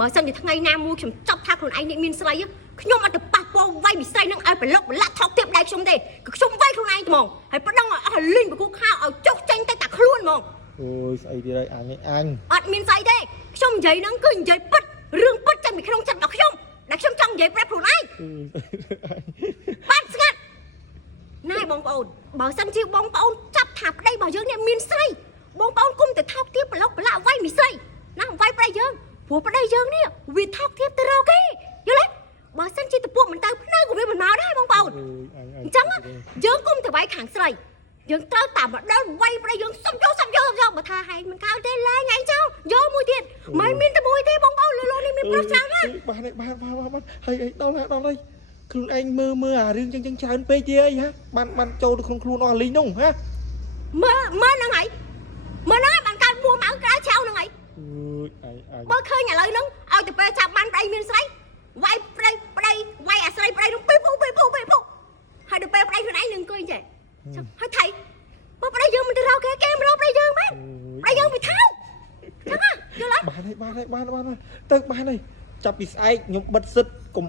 បើសិនជាថ្ងៃណាមួយខ្ញុំចាប់ថាខ្លួនឯងនេះមានស្រីខ្ញុំអត់ទៅប៉ះពាល់វាយពិស័យនឹងឲ្យប្រឡុកប្រឡាក់ថោកទៀតដៃខ្ញុំទេខ្ញុំវាយខ្លួនឯងហ្មងហើយប្តឹងឲ្យអស់លីងបកគូខោឲ្យចុះចេញទៅតែខ្លួនហ្មងអូយស្អីទៀតហើយអញអត់មានស្អីទេខ្ញុំនិយាយហ្នឹងគឺនិយាយពិតរឿងពិតចេញពីក្នុងចិត្តរបស់ខ្ញុំដែលខ្ញុំចង់និយាយប្រាប់ខ្លួនឯងបានស្ងាត់ណែបងប្អូនបើសិនជាបងប្អូនចាប់ថាប្តីរបស់យើងនេះមានស្រីបងប្អូនគុំទៅថោកទៀតប្រឡុកប្រឡាក់វាយមីស្រីណាវាយប្តីយើងព្រោះប្តីយើងនេះវាថោកទៀតទៅរកគេយល់ទេបើសិនជាតពួកមិនទៅភ្នៅក៏វាមិនមកដែរបងប្អូនអញ្ចឹងយើងគុំទៅវាយខាងស្រីយើងត្រូវតាមមកដល់វាយប្តីយើងសុំយកបើថាហែងមិនកើតទេលែងឯងចោលយកមួយទៀតមិនមានតែមួយទេបងប្អូនលើនេះមានប្រុសច្រើនណាស់បានហើយដល់ហើយខ្លួនឯងមើលអារឿងចឹងច្រើនពេកទេអីហ៎បានចូលទៅក្នុងខ្លួនអស់លីងនោះហ៎មើលហ្នឹងហើយបានកើតបួមកក្រៅឆៅហ្នឹងហើយបើឃើញឥឡូវហ្នឹងឲ្យទៅពេលចាប់បានប្តីមានស្រីវាយប្តីវាយអាស្រីប្តីនោះពីពុះហើយទៅពេលប្តីខ្លួនឯងនឹងអង្គុយចេះហើយថៃបើប្តីយើងមិនទៅរកគេមិនរកប្តីយើងមែនប្តីយើងវាថោកចឹងហ៎យល់ទេបានទៅបានហើយចាប់ពីស្អែកខ្ញុំបិទសិតកុំ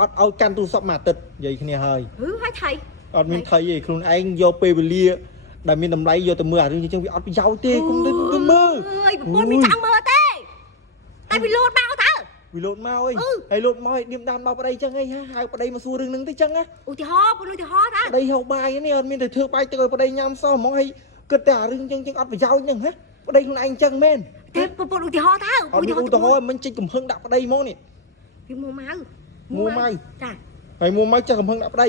អត់ឲ្យកាន់ទូរស័ព្ទមួយអាទិត្យនិយាយគ្នាហើយហើយថៃអត់មានថៃទេខ្លួនឯងយកពេលវេលាដែលមានតម្លៃយកទៅមើលអារឿងចឹងវាអត់ប្រយោជន៍ទេគុំទៅមើលអើយប្រពន្ធមិនចង់មើលទេតែវាលោតមកតើវាលោតមកអីហើយលោតមកឲ្យឌៀមដានមកប្តីចឹងអីហៅប្តីមកសួររឿងហ្នឹងទៅចឹងណាឧទាហរណ៍តើប្តីហៅបាយនេះអត់មានតែធ្វើបាយទឹកឲ្យប្តីញ៉ាំសោះហ្មងហើយគិតតែអារឿងចឹងអត់ប្រយោជន៍ហ្នឹងហ៎ប្តីខ្លួនឯងចឹងមែនតែប្រពន្ធឧទាហរណ៍តើឧទាហរណ៍មិនចេញកំហឹងដាក់ប្តីហ្មងនេះវាមួម៉ៅចាហើយមួម៉ៅចេះកំហឹងដាក់ប្តី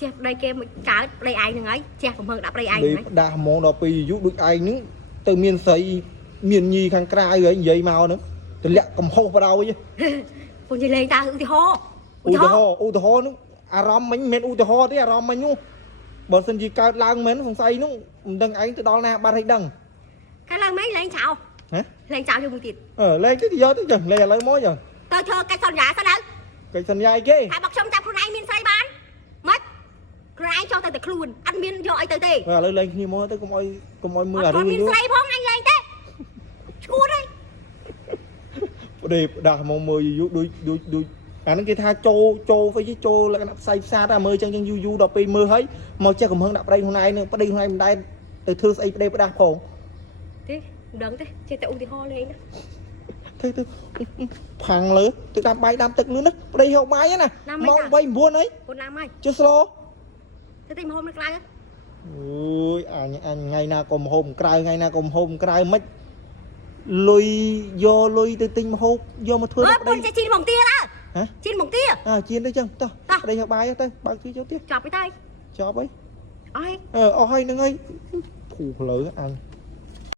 ចេះប្តីគេមិនកើតប្តីឯងហ្នឹងហើយចេះកំហឹងដាក់ប្តីឯងហ្នឹងដាស់ហ្មងដល់ពេលយូរដូចឯងហ្នឹងទៅមានស្រីមានញីខាងក្រៅហើយនិយាយមកហ្នឹងទម្លាក់កំហុសបដ ாய் ពុំនិយាយលេងតើឧទាហរណ៍ហ្នឹងអារម្មណ៍មិញមិនមែនឧទាហរណ៍ទេអារម្មណ៍មិញនោះបើសិនជាកើតឡើងមែនសង្ស័យនោះមិនដឹងឯងទៅដល់ណាបាត់ហើយដឹងកើតឡើងមិនលេងចោលលេងចោលយកមួយទៀតលេងទៅយកទៅចឹងលេងឥឡូវមកចឹងទៅធ្វើកិច្ចសន្យាសិនទៅកិច្ចសន្យាអីគេថាបើខ្ញុំចាប់ខ្លួនឯងមានស្រីបានមិនខ្លួនឯងចូលទៅតែខ្លួនអត់មានយកអីទៅទេឥឡូវលេងគ្នាមកទៅកុំឲ្យមើលអារឿងមានស្រីផងអញលេងទេឈួតហើយប្តីដាស់មកមើលយូរដូចអាហ្នឹងគេថាចូលវិញចូលលក្ខណៈផ្សាយផ្សារតែមើលចឹងយូរដល់ពេលមើលហើយមកចេះកំហឹងដាក់ប្តីខ្លួនឯងនឹងប្តីខ្លួនឯងមិនដែរទៅធ្វើស្អីប្តីផ្ដាស់ផងទេមិនដឹងទេចេះតែឧទាហរណ៍លេងណាទៅផាំងលើទៅដាំបាយដាំទឹកលឿនណាប្តីហៅបាយណាម៉ោង8 9ហើយពុនណាមហើយចុះស្លោទៅទីមហូបនៅក្រៅអូយអញថ្ងៃណាក៏មហូបក្រៅថ្ងៃណាក៏មហូបក្រៅមិនលុយយកលុយទៅទិញមហូបយកមកធ្វើដល់ប្តីចេះជីនមកទៀតជីនមកទៀតជីនទៅចឹងតោះប្តីហៅបាយទៅបើកទីចូលទៀតចប់ទៅចប់ហើយអស់ហើយហ្នឹងហើយភូផ្លូវអញ